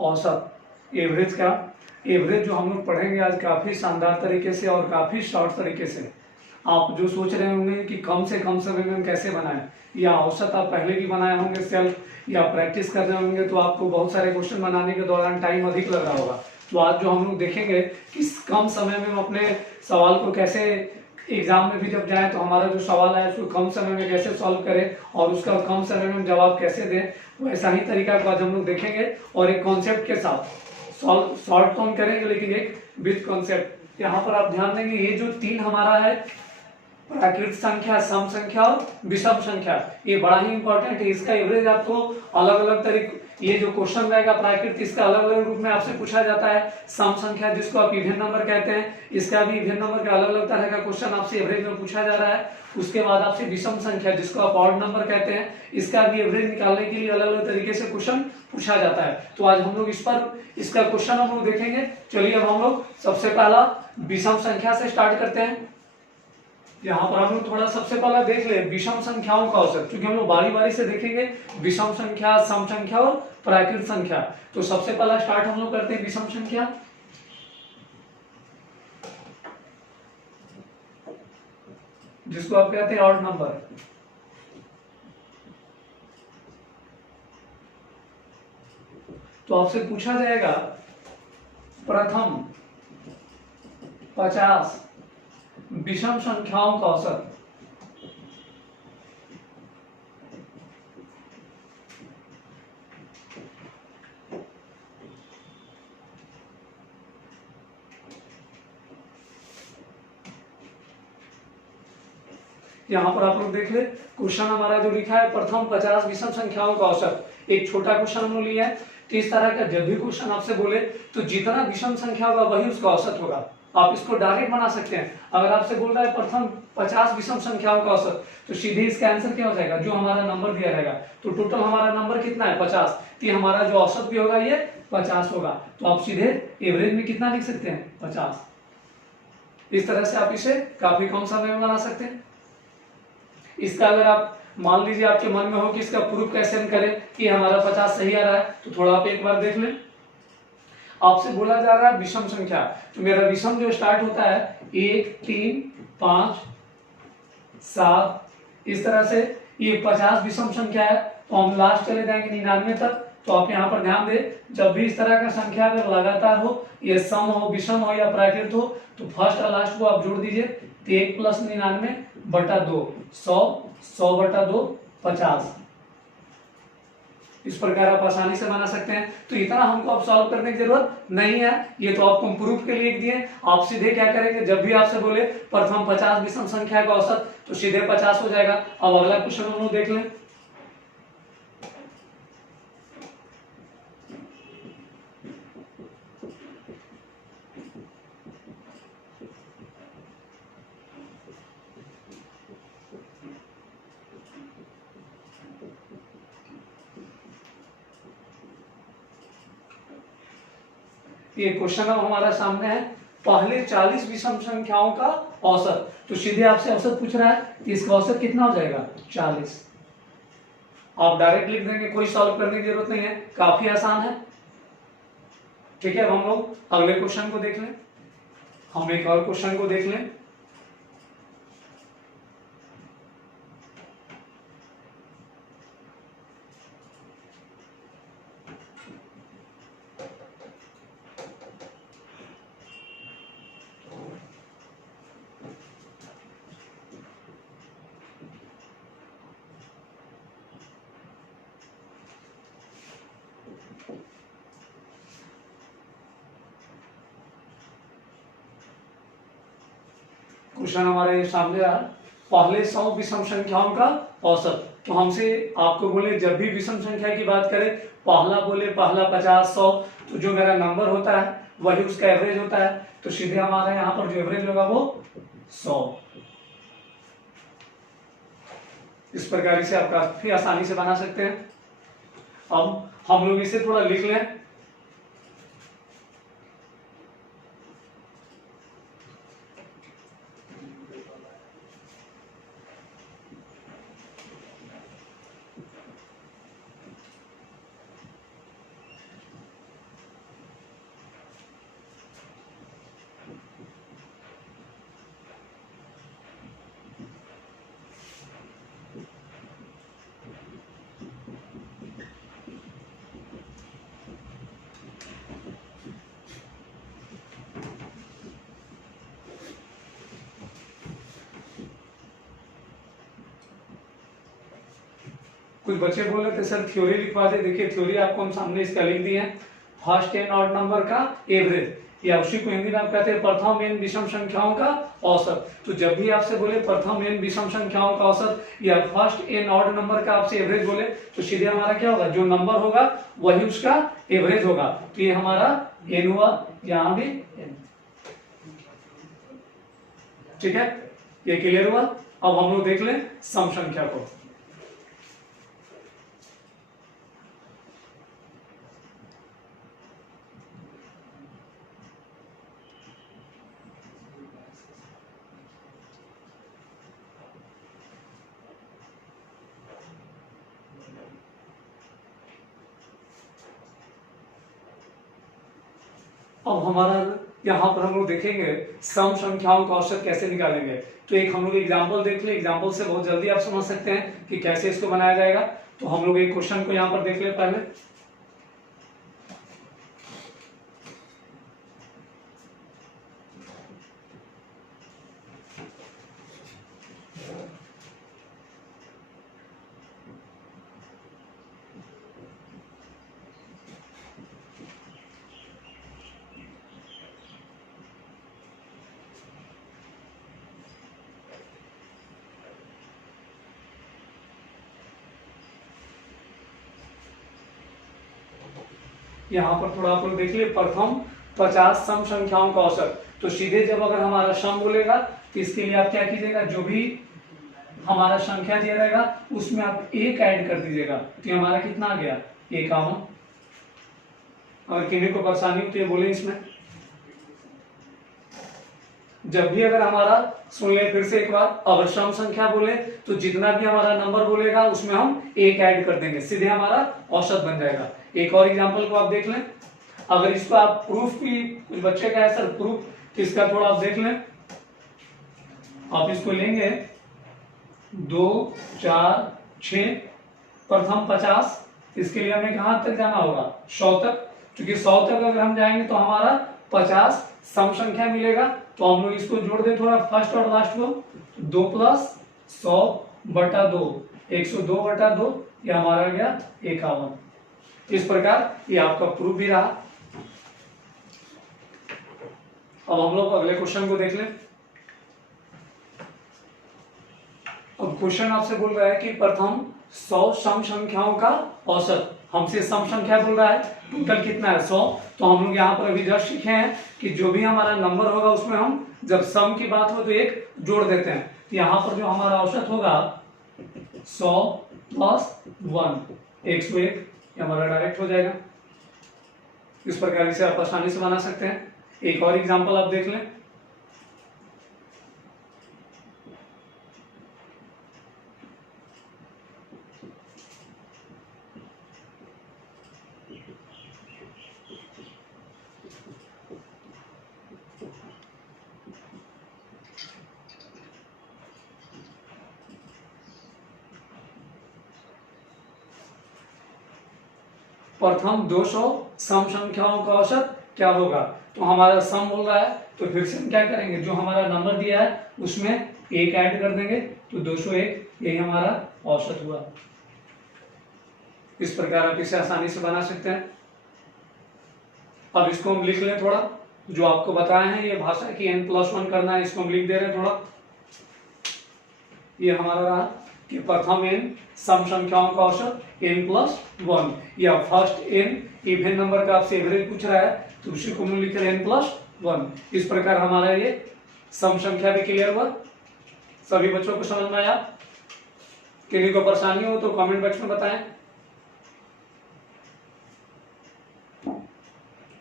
औसत, एवरेज का। एवरेज जो हम लोग पढ़ेंगे आज काफ़ी शानदार तरीके से और काफ़ी शॉर्ट तरीके से। आप जो सोच रहे होंगे कि कम से कम समय में हम कैसे बनाएं, या औसत आप पहले भी बनाए होंगे सेल्फ, या प्रैक्टिस कर रहे होंगे तो आपको बहुत सारे क्वेश्चन बनाने के दौरान टाइम अधिक लग रहा होगा। तो आज जो हम लोग देखेंगे कि कम समय में हम अपने सवाल को कैसे एग्जाम में भी जब जाए तो हमारा जो सवाल है उसको कम समय में कैसे सॉल्व करें और उसका कम समय में हम जवाब कैसे दें, वैसा ही तरीका को आज हम लोग देखेंगे और एक कॉन्सेप्ट के साथ सॉल्व तो हम करेंगे लेकिन एक विद कॉन्सेप्ट। यहाँ पर आप ध्यान देंगे ये जो तीन हमारा है, प्राकृत संख्या, सम संख्या और विषम संख्या, ये बड़ा ही इंपॉर्टेंट है। इसका एवरेज आपको अलग अलग तरीके, ये जो क्वेश्चन रहेगा प्राकृत, इसका अलग अलग रूप में आपसे पूछा जाता है। सम संख्या जिसको आप इवन नंबर कहते हैं, इसका भी इवन नंबर का अलग अलग तरह का क्वेश्चन आपसे एवरेज में पूछा जा रहा है। उसके बाद आपसे विषम संख्या जिसको आप ऑड नंबर कहते हैं, इसका भी एवरेज निकालने के लिए अलग अलग तरीके से क्वेश्चन पूछा जाता है। तो आज हम लोग इस पर इसका क्वेश्चन हम लोग देखेंगे। चलिए अब हम लोग सबसे पहला विषम संख्या से स्टार्ट करते हैं। यहाँ पर हम लोग थोड़ा सबसे पहले देख ले विषम संख्याओं का औसत, क्योंकि हम लोग बारी बारी से देखेंगे विषम संख्या, सम संख्या और प्राकृत संख्या। तो सबसे पहला स्टार्ट हम लोग करते हैं विषम संख्या। जिसको आप कहते हैं ऑड नंबर। तो आपसे पूछा जाएगा प्रथम 50 विषम संख्याओं का औसत। यहां पर आप लोग देख ले क्वेश्चन हमारा जो लिखा है प्रथम 50 विषम संख्याओं का औसत। एक छोटा क्वेश्चन हम लोग लिया है। तो इस तरह का जब भी क्वेश्चन आपसे बोले तो जितना विषम संख्या होगा वही उसका औसत होगा। आप इसको डायरेक्ट बना सकते हैं। अगर आपसे बोल रहा है प्रथम 50 विषम संख्याओं का औसत, तो सीधे इसका आंसर क्या हो जाएगा, जो हमारा नंबर दिया रहेगा। तो टोटल हमारा नंबर कितना है 50, तो हमारा जो औसत भी होगा ये 50 होगा। तो आप सीधे एवरेज में कितना लिख सकते हैं 50। इस तरह से आप इसे काफी कम समय में बना सकते हैं। इसका अगर आप मान लीजिए आपके मन में हो कि इसका प्रूफ कैसे हम करें कि हमारा 50 सही आ रहा है, तो थोड़ा आप एक बार देख लें। आपसे बोला जा रहा है विषम संख्या, तो मेरा विषम जो स्टार्ट होता है 1, 3, 5, 7, इस तरह से ये 50 विषम संख्या है। तो हम लास्ट चले जाएंगे 99 तक। तो आप यहाँ पर ध्यान दें, जब भी इस तरह का संख्या अगर लगातार हो, ये सम हो, विषम हो या प्राकृत हो, तो फर्स्ट और लास्ट को आप जोड़ दीजिए। तो 1 + 99 / 2 100, 100 / 2 50। इस प्रकार आप आसानी से बना सकते हैं। तो इतना हमको अब सॉल्व करने की जरूरत नहीं है, ये तो आपको प्रूफ के लिए दिए। आप सीधे क्या करेंगे, जब भी आपसे बोले प्रथम 50 विषम संख्या का औसत, तो सीधे 50 हो जाएगा। अब अगला क्वेश्चन हम लोग देख लें। ये क्वेश्चन अब हमारा सामने है, पहले 40 विषम संख्याओं का औसत। तो सीधे आपसे औसत पूछ रहा है, तो इसका औसत कितना हो जाएगा 40। आप डायरेक्ट लिख देंगे, कोई सॉल्व करने की जरूरत नहीं है, काफी आसान है। ठीक है, अब हम लोग अगले क्वेश्चन को देख लें। हम एक और क्वेश्चन को देख लें। क्वेश्चन हमारे सामने रहा, पहले 100 विषम संख्याओं का औसत। तो हमसे आपको बोले जब भी विषम संख्या की बात करें, पहला बोले पहला 50, 100, तो जो मेरा नंबर होता है वही उसका एवरेज होता है। तो सीधे हमारे यहाँ पर जो एवरेज होगा वो 100। इस प्रकार से आप काफी आसानी से बना सकते हैं। अब हम लोग इसे थोड़ा लिख लें। कुछ बच्चे बोल रहे थे सर थ्योरी लिखवा दे, देखिए थ्योरी आपको हम सामने इसका लिख दिए हैं। फर्स्ट एन ऑड नंबर का एवरेज, या उसी को हिंदी में आप कहते हैं प्रथम एन विषम संख्याओं का औसत। तो जब भी आपसे बोले प्रथम एन विषम संख्याओं का औसत या फर्स्ट एन ऑड नंबर का आपसे एवरेज बोले, तो सीधे हमारा क्या होगा, जो नंबर होगा वही उसका एवरेज होगा। तो ये हमारा एन हुआ, यहां भी एन। ठीक है, ये क्लियर हुआ। अब हम लोग देख लें सम संख्या को। अब हमारा यहाँ पर हम लोग देखेंगे सम संख्याओं का औसत कैसे निकालेंगे। तो एक हम लोग एग्जाम्पल देख ले, एग्जाम्पल से बहुत जल्दी आप समझ सकते हैं कि कैसे इसको बनाया जाएगा। तो हम लोग एक क्वेश्चन को यहाँ पर देख ले पहले। यहाँ पर थोड़ा आप लोग देख लिए, प्रथम 50 सम संख्याओं का औसत। तो सीधे जब अगर हमारा सम बोलेगा तो इसके लिए आप क्या कीजिएगा, जो भी हमारा संख्या दिया रहेगा उसमें आप एक ऐड कर दीजिएगा। तो हमारा कितना आ गया, 51। अगर किसी को परेशानी हो तो ये बोले इसमें। जब भी अगर हमारा, सुन ले फिर से एक बार, अगर सम संख्या बोले तो जितना भी हमारा नंबर बोलेगा उसमें हम एक ऐड कर देंगे, सीधे हमारा औसत बन जाएगा। एक और एग्जांपल को आप देख लें। अगर इसको आप प्रूफ भी, कुछ बच्चे का है सर प्रूफ, तो इसका थोड़ा आप देख लें। आप इसको लेंगे 2, 4, 6, प्रथम 50, इसके लिए हमें कहां तक जाना होगा, 100 तक। क्योंकि 100 तक अगर हम जाएंगे तो हमारा 50 सम संख्या मिलेगा। तो हम लोग इसको जोड़ दे थोड़ा, फर्स्ट और लास्ट को। 2 + 100/2, 102/2, ये हमारा आ गया 51। इस प्रकार ये आपका प्रूफ भी रहा। अब हम लोग अगले क्वेश्चन को देख लें। अब क्वेश्चन आपसे बोल रहा है कि प्रथम 100 सम संख्याओं का औसत। हमसे सम संख्या बोल रहा है, टोटल कितना है 100। तो हम लोग यहाँ पर अभी जस्ट सीखे हैं कि जो भी हमारा नंबर होगा उसमें हम जब सम की बात हो तो एक जोड़ देते हैं। तो यहाँ पर जो हमारा औसत होगा 100 + 1, 101, हमारा डायरेक्ट हो जाएगा। इस प्रकार से आप आसानी से बना सकते हैं। एक और एग्जांपल आप देख लें। प्रथम 200 सम संख्याओं का औसत क्या होगा। तो हमारा सम बोल रहा है, तो फिर से हम क्या करेंगे, जो हमारा नंबर दिया है उसमें एक ऐड कर देंगे, तो 201, यही हमारा औसत हुआ। इस प्रकार आप इसे आसानी से बना सकते हैं। अब इसको हम लिख लें थोड़ा, जो आपको बताया है ये भाषा की n+1 करना है, इसको हम लिख दे रहे हैं थोड़ा। ये हमारा रहा कि प्रथम n सम संख्याओं का औसत n+1, या फर्स्ट n इवन नंबर का आपसे एवरेज पूछ रहा है तो उसी को हम लिख रहे हैं n+1। इस प्रकार हमारा ये सम संख्या भी क्लियर हुआ। सभी बच्चों को समझ में आया? किसी को परेशानी हो तो कमेंट बॉक्स में बताएं।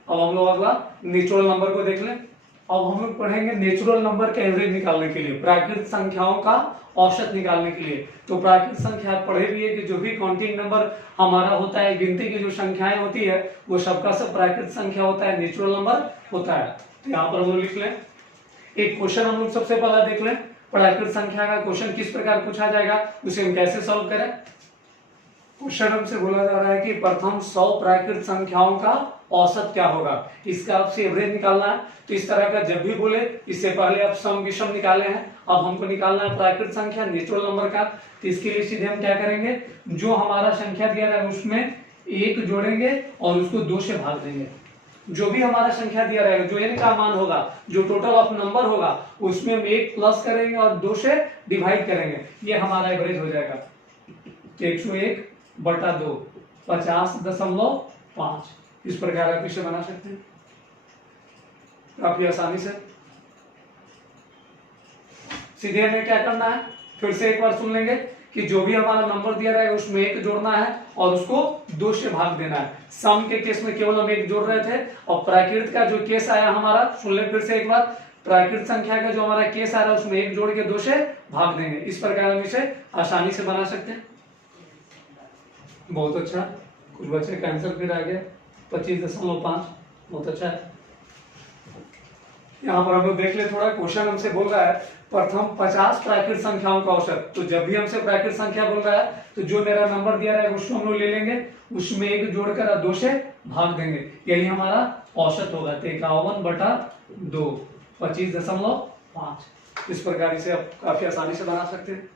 अब हम लोग अगला नेचुरल नंबर को देख लें। अब हम लोग पढ़ेंगे नेचुरल नंबर का एवरेज निकालने के लिए, प्राकृतिक संख्याओं का औसत निकालने के लिए। तो प्राकृतिक संख्या आप पढ़े भी है कि जो भी काउंटिंग नंबर हमारा होता है, गिनती की जो संख्याएं होती है वो सबका सब प्राकृतिक संख्या होता है, नेचुरल नंबर होता है। तो यहाँ पर हम लोग लिख लें। एक क्वेश्चन हम लोग सबसे पहला देख लें, प्राकृतिक संख्या का क्वेश्चन किस प्रकार पूछा जाएगा, उसे हम कैसे सॉल्व करें। क्वेश्चन हमसे बोला जा रहा है कि प्रथम 100 प्राकृतिक संख्याओं का औसत क्या होगा, इसका आपसे एवरेज निकालना है। तो इस तरह का जब भी बोले, इससे पहले आप सम विषम निकाले हैं, अब हमको निकालना है प्राकृत संख्या नेचुरल नंबर का। तो इसके लिए सीधे हम क्या करेंगे, जो हमारा संख्या दिया रहेगा उसमें एक जोड़ेंगे और उसको 2 से भाग देंगे। जो भी हमारा संख्या दिया रहेगा, जो n का मान होगा, जो टोटल ऑफ नंबर होगा, उसमें हम 1 प्लस करेंगे और 2 से डिवाइड करेंगे, ये हमारा एवरेज हो जाएगा। 101/2 50.5। इस प्रकार आप इसे बना सकते हैं काफी आसानी से। सीधे हमें क्या करना है, फिर से एक बार सुन लेंगे कि जो भी हमारा नंबर दिया रहेगा उसमें 1 जोड़ना है और उसको 2 से भाग देना है। सम के केस में केवल हम 1 जोड़ रहे थे, और प्राकृत का जो केस आया हमारा, सुन ले फिर से एक बार, प्राकृत संख्या का जो हमारा केस आ रहा है उसमें 1 जोड़ के 2 से भाग देंगे। इस प्रकार हम इसे आसानी से बना सकते हैं। बहुत अच्छा, कुछ बच्चे का आंसर फिर आ गया 25.5, बहुत अच्छा है। यहाँ पर हम लोग देख ले, थोड़ा क्वेश्चन हमसे बोल रहा है प्रथम 50 प्राकृत संख्याओं का औसत। तो जब भी हमसे प्राकृत संख्या बोल रहा है तो जो मेरा नंबर दिया रहेगा उसको हम लोग ले लेंगे, उसमें 1 जोड़कर 2 से भाग देंगे, यही हमारा औसत होगा। 51/2 25.5। इस प्रकार इसे आप काफी आसानी से बना सकते हैं।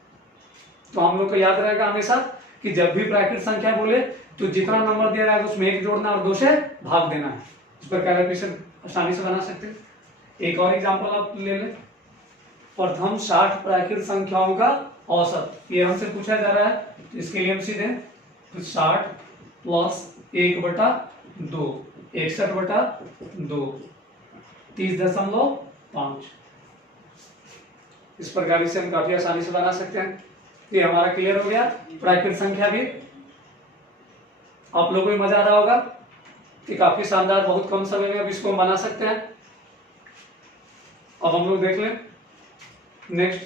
तो हम लोग को याद रहेगा हमेशा कि जब भी प्राकृत संख्या बोले तो जितना नंबर दिया रहेगा उसमें 1 जोड़ना और 2 से भाग देना है। इस प्रकार आप इसे आसानी से बना सकते हैं। एक और एग्जांपल आप ले लें, प्रथम 60 प्राकृत संख्याओं का औसत, ये हमसे पूछा जा रहा है। तो इसके लिए हम सीधे 60 + 1/2 61/2 30.5। इस प्रकार इसे हम काफी आसानी से बना सकते हैं। ये हमारा क्लियर हो गया। प्राकृत संख्या भी आप लोगों को मजा आ रहा होगा कि काफी शानदार, बहुत कम समय में अब इसको हम बना सकते हैं। अब हम लोग देख लें नेक्स्ट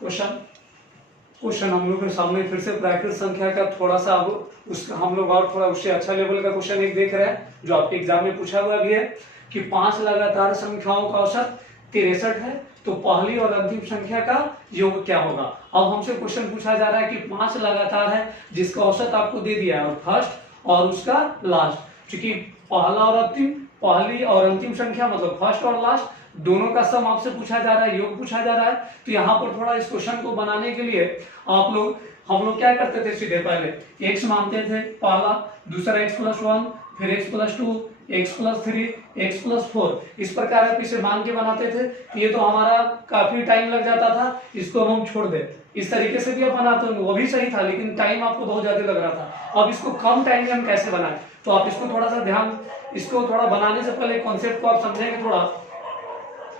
क्वेश्चन हम लोग के सामने फिर से प्राकृत संख्या का थोड़ा सा अब उसका हम लोग और थोड़ा उससे अच्छा लेवल का क्वेश्चन एक देख रहे हैं, जो आपके एग्जाम में पूछा हुआ भी है कि 5 लगातार संख्याओं का औसत 63 है, तो पहली और अंतिम संख्या का योग क्या होगा। अब हमसे क्वेश्चन पूछा जा रहा है कि 5 लगातार है जिसका औसत आपको दे दिया है, और फर्स्ट और उसका लास्ट, क्योंकि पहली और अंतिम संख्या मतलब फर्स्ट और लास्ट दोनों का सम आपसे पूछा जा रहा है, योग पूछा जा रहा है। तो यहाँ पर थोड़ा इस क्वेश्चन को बनाने के लिए हम लोग क्या करते थे, सीधे पहले x मानते थे पहला, दूसरा x+1, फिर x+2, x+3, x+4, इस प्रकार आप इसे मान के बनाते थे। ये तो हमारा काफी टाइम लग जाता था, इसको हम छोड़ दे। इस तरीके से भी आप बनाते होंगे, वो भी सही था, लेकिन टाइम आपको बहुत ज्यादा लग रहा था। अब इसको कम टाइम में हम कैसे बनाएं, तो आप इसको थोड़ा सा ध्यान, इसको थोड़ा बनाने से पहले कॉन्सेप्ट को आप समझेंगे थोड़ा।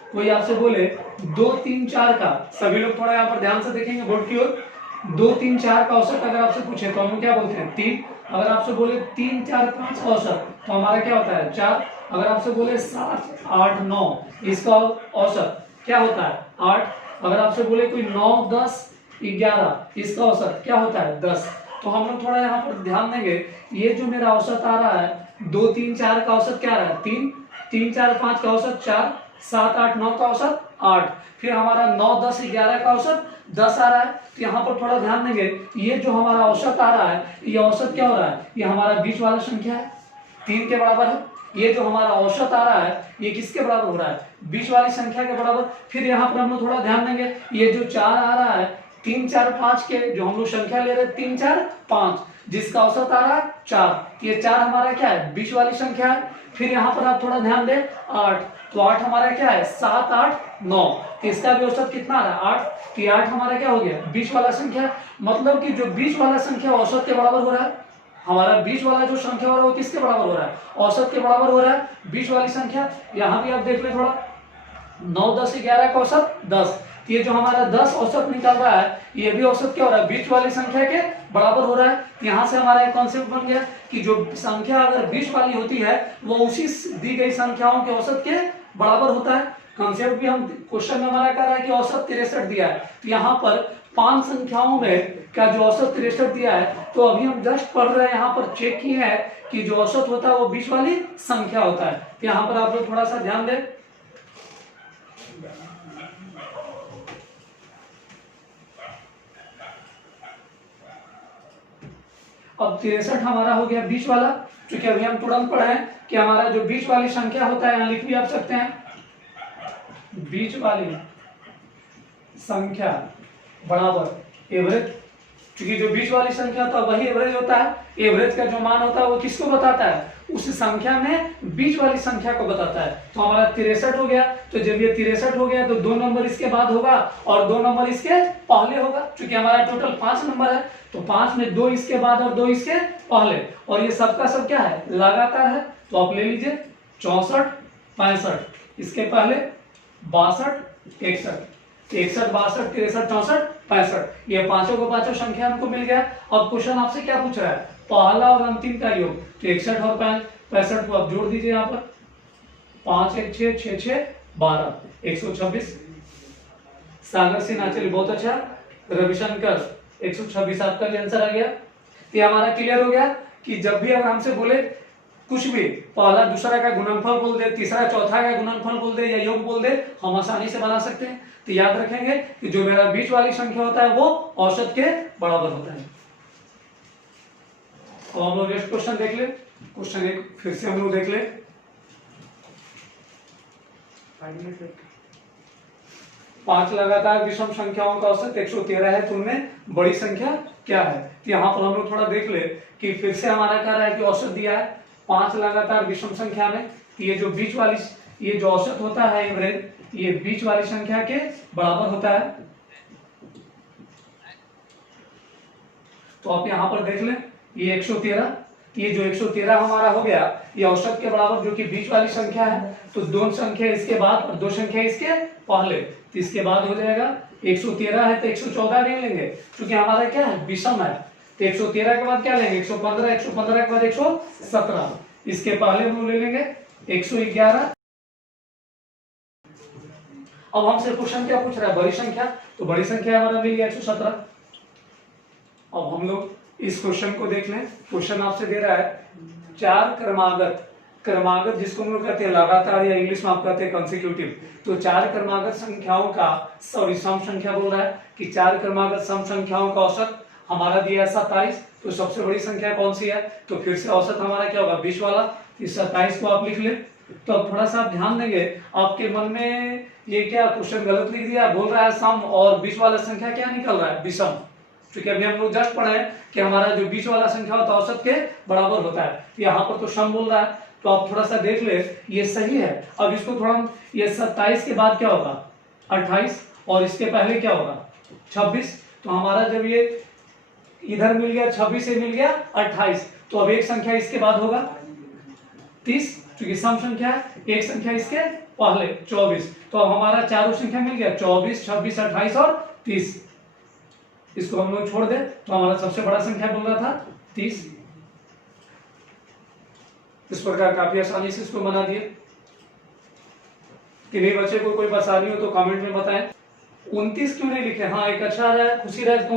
कोई आपसे बोले 2, 3, 4 का, सभी लोग थोड़ा यहाँ पर ध्यान से देखेंगे बोर्ड की ओर। 2, 3, 4 का औसत अगर आपसे पूछे तो हम क्या बोलते हैं 3। अगर आपसे बोले 3, 4, 5 का औसत तो हमारा क्या होता है 4। अगर आपसे बोले 7, 8, 9 इसका औसत क्या होता है 8। अगर आपसे बोले कोई 9, 10, 11 इसका औसत क्या होता है 10। तो हम लोग थोड़ा यहाँ पर ध्यान देंगे, ये जो मेरा औसत आ रहा है 2, 3, 4 का औसत क्या आ रहा है 3, 3, 4, 5 का औसत 4, 7, 8, 9 का औसत 8, फिर हमारा 9, 10, 11 का औसत 10 आ रहा है। तो यहाँ पर थोड़ा ध्यान देंगे, ये जो हमारा औसत आ रहा है, ये औसत क्या हो रहा है, ये हमारा बीच वाला संख्या है 3 के बराबर है। ये जो हमारा औसत आ रहा है ये किसके बराबर हो रहा है, बीच वाली संख्या के बराबर। फिर यहाँ पर हम लोग थोड़ा ध्यान देंगे, ये जो 4 आ रहा है 3, 4, 5 के जो हम लोग संख्या ले रहे हैं 3, 4, 5, जिसका औसत आ रहा है 4, ये 4 हमारा क्या है बीच वाली संख्या है। फिर यहाँ पर आप थोड़ा ध्यान दें 8, तो 8 हमारा क्या है 7, 8, 9, तो इसका भी औसत कितना आ रहा है 8, तो 8 हमारा क्या हो गया बीच वाला संख्या। मतलब कि जो बीच वाला संख्या औसत के बराबर हो रहा है, हमारा बीच वाला जो संख्या हो रहा है वो किसके बराबर हो रहा है, औसत के बराबर हो रहा है, बीच वाली संख्या। यहाँ भी आप देख ले थोड़ा 9, 10, 11 का औसत 10, ये जो हमारा 10 औसत निकल रहा है ये भी औसत क्या हो रहा है बीच वाली संख्या के बराबर हो रहा है। यहाँ से हमारा एक कॉन्सेप्ट बन गया कि जो संख्या अगर बीच वाली होती है वो उसी दी गई संख्याओं के औसत के बराबर होता है। कॉन्सेप्ट भी हम क्वेश्चन में हमारा कर रहा है कि औसत 63 दिया है, तो यहाँ पर 5 संख्याओं में का जो औसत 63 दिया है, तो अभी हम जस्ट पढ़ रहे हैं, यहाँ पर चेक किए हैं कि जो औसत होता है वो बीच वाली संख्या होता है। तो यहाँ पर आप लोग थोड़ा सा ध्यान दें। अब 63 हमारा हो गया बीच वाला, क्योंकि अभी हम तुरंत पढ़े हैं कि हमारा जो बीच वाली संख्या होता है, यहाँ लिख भी आप सकते हैं, बीच वाली संख्या बराबर एवरेज, क्योंकि जो बीच वाली संख्या होता है वही एवरेज होता है। एवरेज का जो मान होता है वो किसको बताता है, उस संख्या में बीच वाली संख्या को बताता है। तो हमारा 63 हो गया, तो जब ये 63 हो गया तो 2 नंबर इसके बाद होगा और 2 नंबर इसके पहले होगा, क्योंकि हमारा टोटल 5 नंबर है, तो 5 में 2 इसके बाद और 2 इसके पहले, और ये सबका सब क्या है, लगातार है। तो आप ले लीजिए 64 65, इसके पहले 62 61, 61 62 63 64 65, ये पांचों को पांचों संख्या हमको मिल गया। अब क्वेश्चन आपसे क्या पूछ रहा है, पहला और अंतिम का योग, तो 61 और 65 को आप जोड़ दीजिए यहाँ पर, 5 1 6 6 6 12 126। सागर सिंह आचार्य बहुत अच्छा, रविशंकर 126 आपका भी आंसर आ गया। तो हमारा क्लियर हो गया कि जब भी अगर हमसे बोले कुछ भी, पहला दूसरा का गुणनफल बोल दे, तीसरा चौथा का गुणनफल बोल दे या योग बोल दे, हम आसानी से बना सकते हैं। तो याद रखेंगे कि जो मेरा बीच वाली संख्या होता है वो औसत के बराबर होता है। अब हम लोग नेक्स्ट क्वेश्चन देख ले, क्वेश्चन एक फिर से हम लोग देख ले। 5 लगातार विषम संख्याओं का औसत 113 है, तो उनमें बड़ी संख्या क्या है। तो यहाँ पर हम लोग थोड़ा देख ले कि फिर से हमारा क्या रहा है कि औसत दिया है 5 लगातार विषम संख्या में, ये जो बीच वाली, ये जो औसत होता है एवरेज, ये बीच वाली संख्या के बराबर होता है। तो आप यहाँ पर देख लें, ये 113, ये जो 113 हमारा हो गया, ये औसत के बराबर जो कि बीच वाली संख्या है। तो 2 संख्या इसके बाद और 2 संख्या इसके पहले, तो इसके बाद हो जाएगा 113 है तो 114 नहीं लेंगे, क्योंकि हमारा क्या है, विषम है। तो 113 के बाद क्या लेंगे, 115, 115 के बाद 117, इसके पहले हम ले लेंगे 111। अब हमसे क्वेश्चन क्या पूछ रहा है, बड़ी संख्या, तो बड़ी संख्या हमारा मिल गया 117। अब हम लोग इस क्वेश्चन को देख लें। क्वेश्चन आपसे दे रहा है 4 क्रमागत, क्रमागत जिसको हम लोग कहते हैं लगातार, या इंग्लिश में आप कहते हैं कंसेक्यूटिव, तो 4 क्रमागत संख्याओं का, सॉरी सम संख्या बोल रहा है कि 4 क्रमागत सम संख्याओं का औसत हमारा दिया है 27। तो सबसे बड़ी संख्या कौन सी है, तो फिर से औसत हमारा क्या होगा, 20 वाला। इस 27 को आप लिख ले। तो अब थोड़ा सा आप ध्यान देंगे, आपके मन में ये क्या क्वेश्चन गलत लिख दिया, बोल रहा है सम और बीच वाला संख्या क्या निकल रहा है, विषम, क्योंकि अभी हम लोग जस्ट पढ़े हैं कि हमारा जो बीच वाला संख्या होता है औसत के बराबर होता है। यहाँ पर तो सम बोल रहा है, तो आप थोड़ा सा देख ले, ये सही है। अब इसको थोड़ा, ये 27 के बाद क्या होगा 28, और इसके पहले क्या होगा 26। तो हमारा जब ये इधर मिल गया 26 से मिल गया 28, तो अब एक संख्या इसके बाद होगा 30, क्योंकि सम संख्या है, एक संख्या इसके पहले 24। तो अब हमारा चारों संख्या मिल गया 24, 26, 28 और 30। इसको हम लोग छोड़ दे तो हमारा सबसे बड़ा संख्या बोल रहा था 30। इस प्रकार काफी आसानी से इसको बना दिए। कि नहीं बच्चे को कोई परेशानी हो तो कमेंट में बताएं। 29 क्यों नहीं लिखे, हाँ एक अच्छा रहा, खुशी रहे तो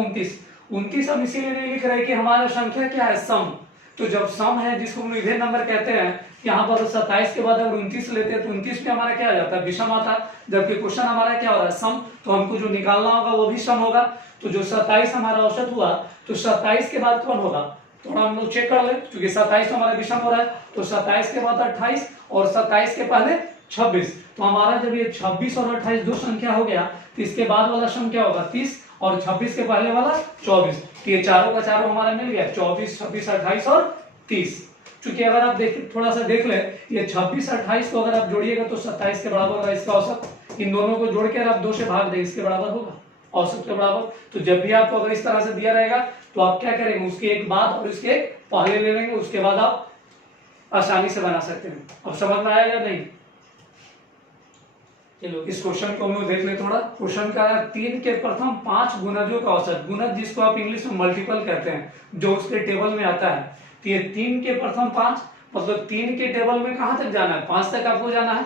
29 हम इसीलिए नहीं लिख रहे कि हमारा संख्या क्या है, सम। तो जब सम है जिसको हम इवेन नंबर कहते हैं, यहाँ पर 27 के बाद अगर 29 लेते हैं तो 29 पे हमारा क्या आ जाता है, विषम आता है। जबकि क्वेश्चन हमारा क्या हो रहा है, सम, तो हमको जो निकालना होगा वो भी सम होगा। तो जो 27 हमारा औसत हुआ, तो 27 के बाद कौन होगा, थोड़ा हम लोग चेक कर ले, क्योंकि 27 तो हमारा विषम हो रहा है। तो 27 के बाद 28 और 27 के पहले 26। तो हमारा जब ये 26 और 28 दो संख्या हो गया, तो इसके बाद वाला सम क्या होगा 30, और 26 के पहले वाला 24। तो ये चारों का चारों हमारा मिल गया 24, 26, 28 और 30। क्योंकि अगर आप देख थोड़ा सा देख ले, ये 26 28 को अगर आप जोड़िएगा तो 27 के बराबर होगा इसका औसत। इन दोनों को जोड़ के आप 2 से भाग दें, इसके बराबर होगा, औसत के बराबर। तो जब भी आपको अगर इस तरह से दिया रहेगा तो आप क्या करेंगे, उसके एक बाद और उसके एक पहले ले लेंगे, उसके बाद आप आसानी से बना सकते हैं। अब समझ में आया या नहीं। चलो इस क्वेश्चन को हम लोग देख ले थोड़ा। क्वेश्चन का 3 के प्रथम 5 गुणजों का औसत, गुणज जिसको आप इंग्लिश में मल्टीपल कहते हैं, जो उसके टेबल में आता है। तो ये 3 के प्रथम 5 मतलब 3 के टेबल में कहां तक जाना है, 5 तक आपको जाना है।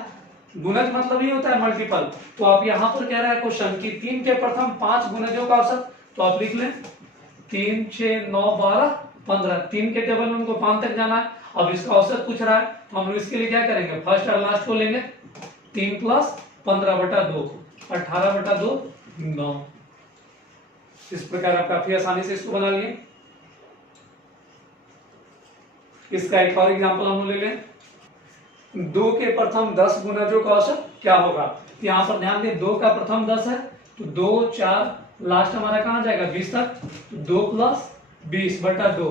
गुणज मतलब ये होता है मल्टीपल। तो आप यहाँ पर कह रहा है क्वेश्चन कि 3 के प्रथम 5 गुणजों का औसत, तो आप लिख लें 3, 6, 9, 12, 15। 3 के टेबल में उनको 5 तक जाना है। अब इसका औसत पूछ रहा है, तो हम लोग इसके लिए क्या करेंगे, फर्स्ट और लास्ट को लेंगे। 3 + 15/2, 18/2, 9। इस प्रकार आप काफी आसानी से इसको बना लिए। इसका एक और एग्जाम्पल हम ले लें, 2 के प्रथम 10 गुणजों का औसत क्या होगा। यहाँ पर ध्यान दें 2 का प्रथम 10 है तो 2 4 लास्ट हमारा कहाँ जाएगा 20 तक, तो 2 + 20/2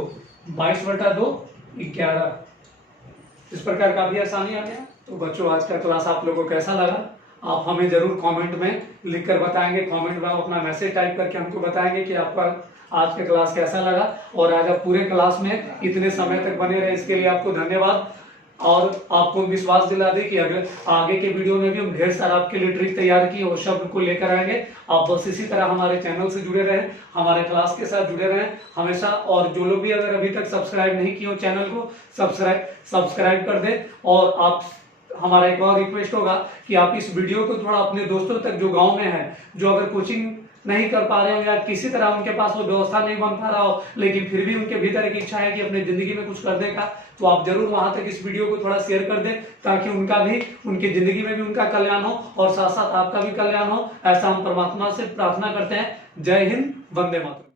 22/2 11। इस प्रकार काफी आसानी आ गया। तो बच्चों आज का क्लास आप लोगों को कैसा लगा आप हमें जरूर कमेंट में लिख कर बताएंगे। कमेंट में आप अपना मैसेज टाइप करके हमको बताएंगे कि आपका आज का क्लास कैसा लगा। और आज आप पूरे क्लास में इतने समय तक बने रहे इसके लिए आपको धन्यवाद। और आपको विश्वास दिला दे कि अगर आगे के वीडियो में भी हम ढेर सारा आपके लिए ट्रिक तैयार किए और शब्द को लेकर आएंगे। आप बस इसी तरह हमारे चैनल से जुड़े रहें, हमारे क्लास के साथ जुड़े रहें हमेशा। और जो लोग भी अगर अभी तक सब्सक्राइब नहीं किए हो चैनल को सब्सक्राइब कर दें। और आप हमारा एक और रिक्वेस्ट होगा कि आप इस वीडियो को थोड़ा अपने दोस्तों तक जो गाँव में है, जो अगर कोचिंग नहीं कर पा रहे हो या किसी तरह उनके पास वो व्यवस्था नहीं बन पा रहा हो लेकिन फिर भी उनके भीतर एक इच्छा है कि अपनी जिंदगी में कुछ करने का, तो आप जरूर वहां तक इस वीडियो को थोड़ा शेयर कर दें ताकि उनका भी उनकी जिंदगी में भी उनका कल्याण हो और साथ साथ आपका भी कल्याण हो। ऐसा हम परमात्मा से प्रार्थना करते हैं। जय हिंद, वंदे मातरम।